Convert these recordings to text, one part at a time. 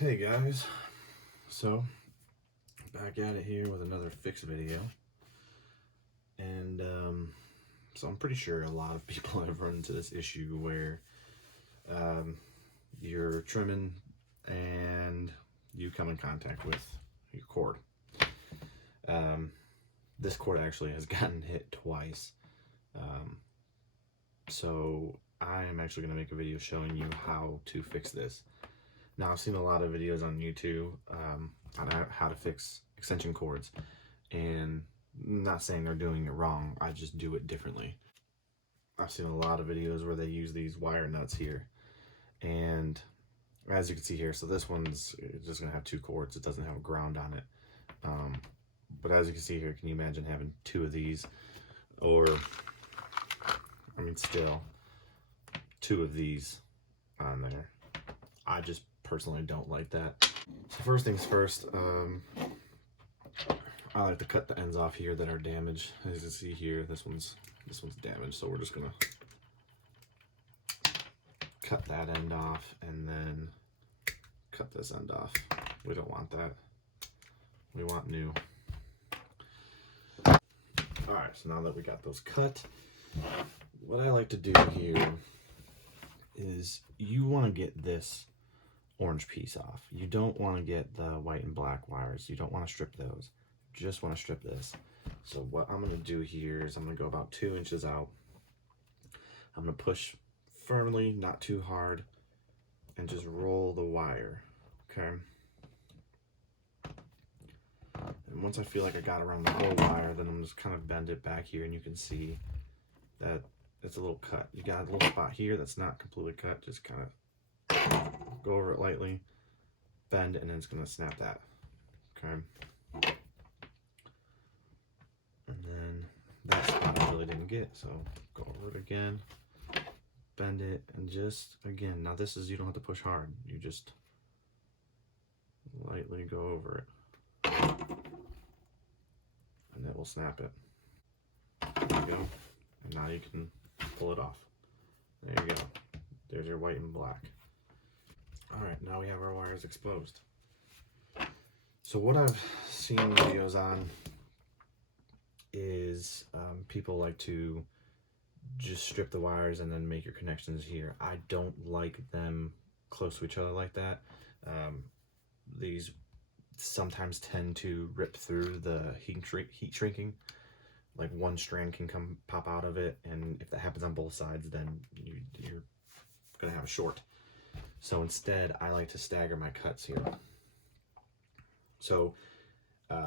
Hey guys, so back at it here with another fix video, and so I'm pretty sure a lot of people have run into this issue where you're trimming and you come in contact with your cord. This cord actually has gotten hit twice, so I'm actually going to make a video showing you how to fix this. Now, I've seen a lot of videos on YouTube on how to fix extension cords, and I'm not saying they're doing it wrong, I just do it differently. I've seen a lot of videos where they use these wire nuts here, and as you can see here, so this one's just gonna have two cords, it doesn't have a ground on it. But as you can see here, can you imagine having two of these, or I mean still two of these on there? I just personally don't like that. So first things first, I like to cut the ends off here that are damaged. As you can see here, this one's damaged, so we're just gonna cut that end off and then cut this end off. We don't want that. We want new. Alright, so now that we got those cut, what I like to do here is you want to get this orange piece off. You don't want to get the white and black wires. You don't want to strip those. You just want to strip this. So what I'm going to do here is I'm going to go about 2 inches out. I'm going to push firmly, not too hard, and just roll the wire, okay? And once I feel like I got around the whole wire, then I'm just kind of bend it back here, and you can see that it's a little cut. You got a little spot here that's not completely cut, just kind of go over it lightly, bend, and then it's going to snap that, okay? And then that spot I really didn't get, so go over it again, bend it, and just, again, now this is, you don't have to push hard, you just lightly go over it, and it will snap it. There you go, and now you can pull it off. There you go, there's your white and black. Alright, now we have our wires exposed. So what I've seen videos on is people like to just strip the wires and then make your connections here. I don't like them close to each other like that. These sometimes tend to rip through the heat shrinking. Like one strand can pop out of it, and if that happens on both sides, then you're gonna have a short. So instead, I like to stagger my cuts here. So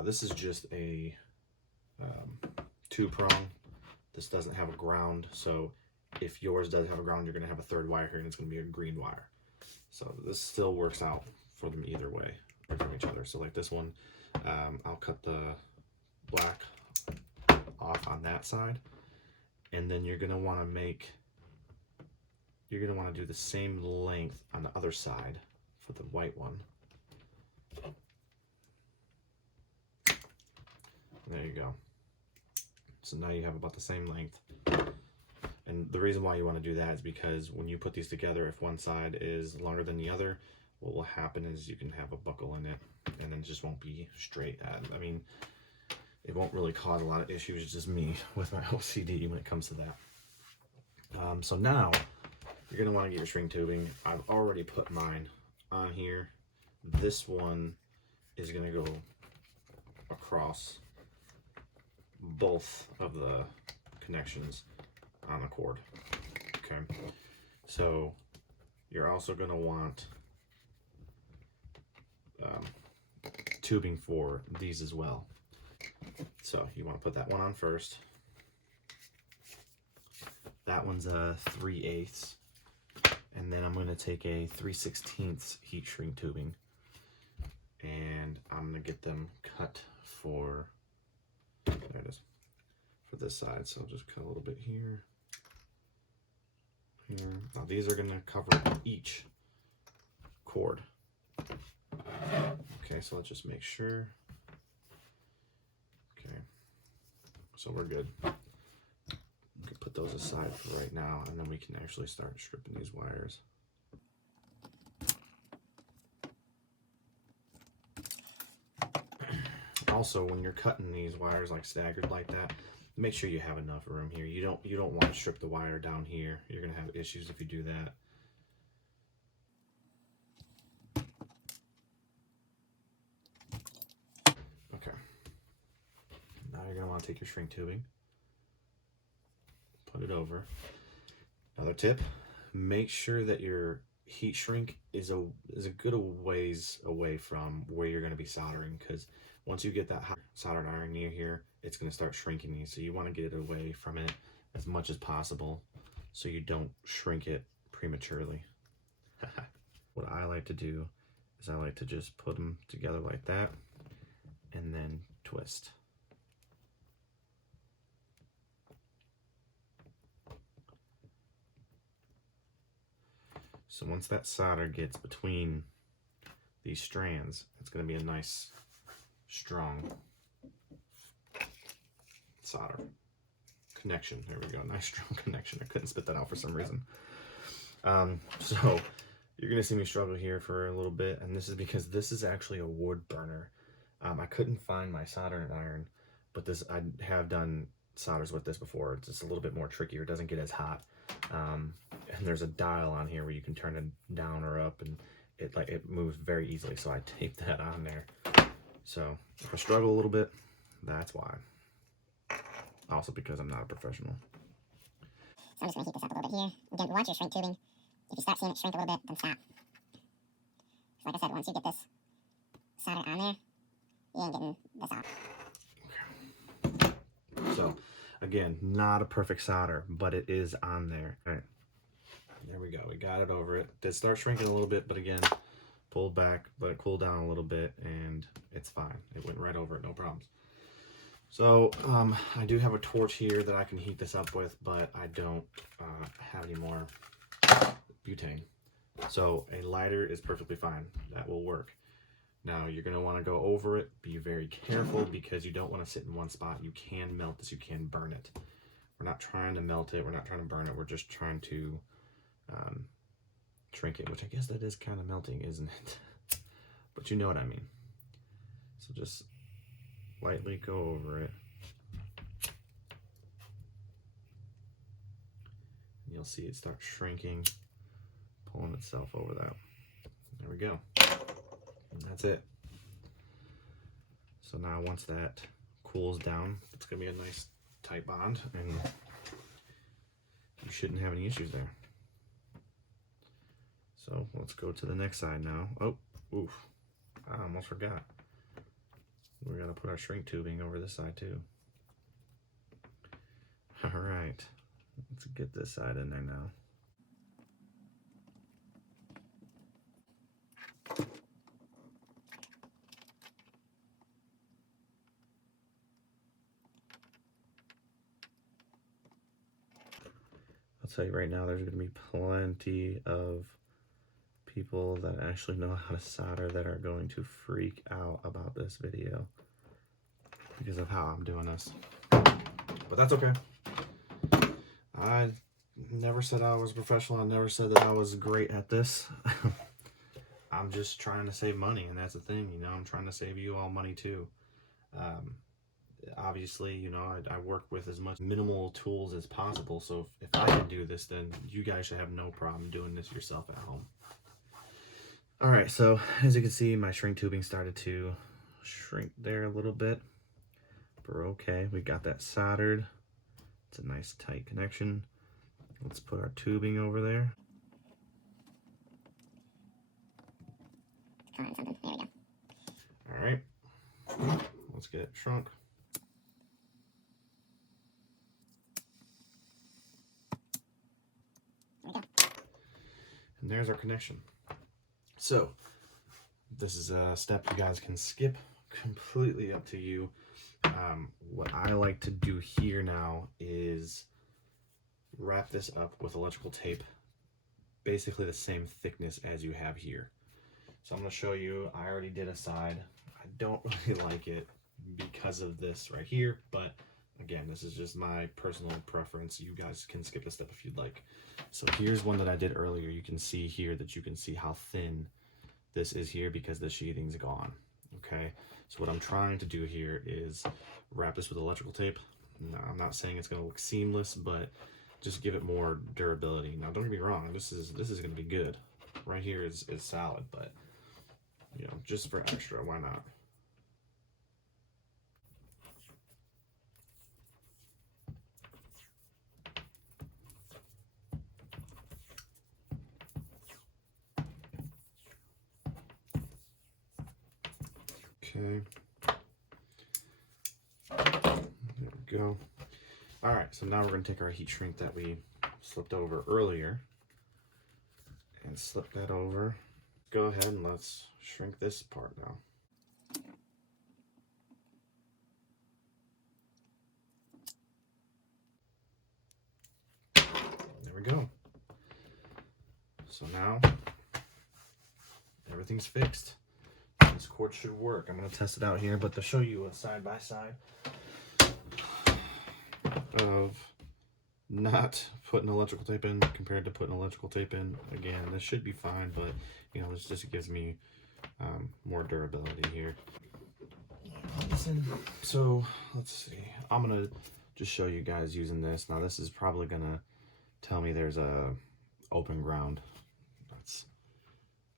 this is just a 2-prong. This doesn't have a ground, so if yours does have a ground, you're going to have a third wire here, and it's going to be a green wire. So this still works out for them either way, or from each other. So like this one, I'll cut the black off on that side, and then you're going to want to do the same length on the other side for the white one. There you go. So now you have about the same length. And the reason why you want to do that is because when you put these together, if one side is longer than the other, what will happen is you can have a buckle in it, and then it just won't be straight. I mean, it won't really cause a lot of issues. It's just me with my OCD when it comes to that. So now you're going to want to get your string tubing. I've already put mine on here. This one is going to go across both of the connections on the cord, okay? So you're also going to want tubing for these as well. So you want to put that one on first. That one's a 3/8, and then I'm going to take a 3/16 heat shrink tubing, and I'm going to get them cut for, there it is, for this side. So I'll just cut a little bit here, here. Now these are going to cover each cord. Okay, so let's just make sure. Okay, so we're good. We can put those aside for right now, and then we can actually start stripping these wires. also, when you're cutting these wires like staggered like that, make sure you have enough room here. You don't want to strip the wire down here. You're gonna have issues if you do that. Okay. Now you're gonna want to take your shrink tubing, put it over. Another tip: make sure that your heat shrink is a good ways away from where you're going to be soldering, because once you get that hot soldered iron near here, it's going to start shrinking you. So you want to get it away from it as much as possible so you don't shrink it prematurely. What I like to do is I like to just put them together like that and then twist. So once that solder gets between these strands, it's going to be a nice, strong solder connection. There we go, nice strong connection. I couldn't spit that out for some reason. So you're going to see me struggle here for a little bit, and this is because this is actually a wood burner. I couldn't find my soldering iron, but this I have done solders with this before. It's just a little bit more trickier. It doesn't get as hot. And there's a dial on here where you can turn it down or up, and it moves very easily. So I taped that on there. So if I struggle a little bit, that's why. Also because I'm not a professional. So I'm just going to heat this up a little bit here. Again, watch your shrink tubing. If you start seeing it shrink a little bit, then stop. So like I said, once you get this solder on there, you ain't getting this off. Okay. So again, not a perfect solder, but it is on there. All right. There we go. We got it over it. Did start shrinking a little bit, but again, pulled back, let it cool down a little bit, and it's fine. It went right over it, no problems. So I do have a torch here that I can heat this up with, but I don't have any more butane. So a lighter is perfectly fine. That will work. Now you're going to want to go over it. Be very careful because you don't want to sit in one spot. You can melt this. You can burn it. We're not trying to melt it. We're not trying to burn it. We're just trying to shrink it, which I guess that is kind of melting, isn't it? But you know what I mean. So just lightly go over it. You'll see it start shrinking, pulling itself over that. There we go. And that's it. So now once that cools down, it's going to be a nice tight bond, and you shouldn't have any issues there. So let's go to the next side now. Oh, oof. I almost forgot. We're going to put our shrink tubing over this side too. All right. Let's get this side in there now. I'll tell you right now, there's going to be plenty of people that actually know how to solder that are going to freak out about this video because of how I'm doing this. But that's okay. I never said I was professional. I never said that I was great at this. I'm just trying to save money, and that's the thing, you know. I'm trying to save you all money too. Obviously, you know, I work with as much minimal tools as possible, so if I can do this, then you guys should have no problem doing this yourself at home. All right, so as you can see, my shrink tubing started to shrink there a little bit. But we're okay. We got that soldered. It's a nice tight connection. Let's put our tubing over there. Come on, something. There we go. All right. Let's get it shrunk. There we go. And there's our connection. So this is a step you guys can skip, completely up to you. What I like to do here now is wrap this up with electrical tape, basically the same thickness as you have here. So I'm going to show you. I already did a side. I don't really like it because of this right here, but again, this is just my personal preference. You guys can skip this step if you'd like. So here's one that I did earlier. You can see here that you can see how thin this is here because the sheathing's gone. okay? So what I'm trying to do here is wrap this with electrical tape. Now, I'm not saying it's gonna look seamless, but just give it more durability. Now, don't get me wrong, this is gonna be good. Right here is solid, but you know, just for extra, why not? Okay. There we go. All right, so now we're going to take our heat shrink that we slipped over earlier and slip that over. Go ahead and let's shrink this part now. There we go. So now everything's fixed. This cord should work. I'm going to test it out here, but to show you a side by side of not putting electrical tape in compared to putting electrical tape in, again, this should be fine, but you know, this just gives me more durability here. So let's see, I'm gonna just show you guys using this. Now this is probably gonna tell me there's a open ground. That's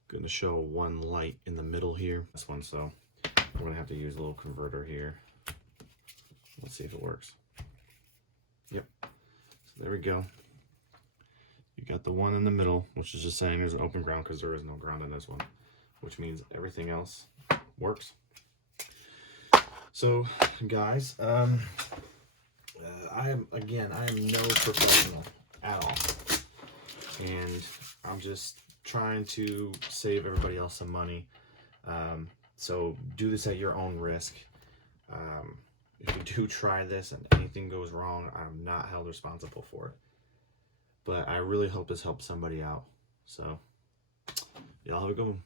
gonna show one light in the middle here, this one, so I'm gonna have to use a little converter here. Let's see if it works. Yep. So there we go. You got the one in the middle, which is just saying there's an open ground because there is no ground in this one, which means everything else works. So guys, I am no professional at all, and I'm just trying to save everybody else some money. So do this at your own risk. If you do try this and anything goes wrong, I'm not held responsible for it. But I really hope this helps somebody out. So, y'all have a good one.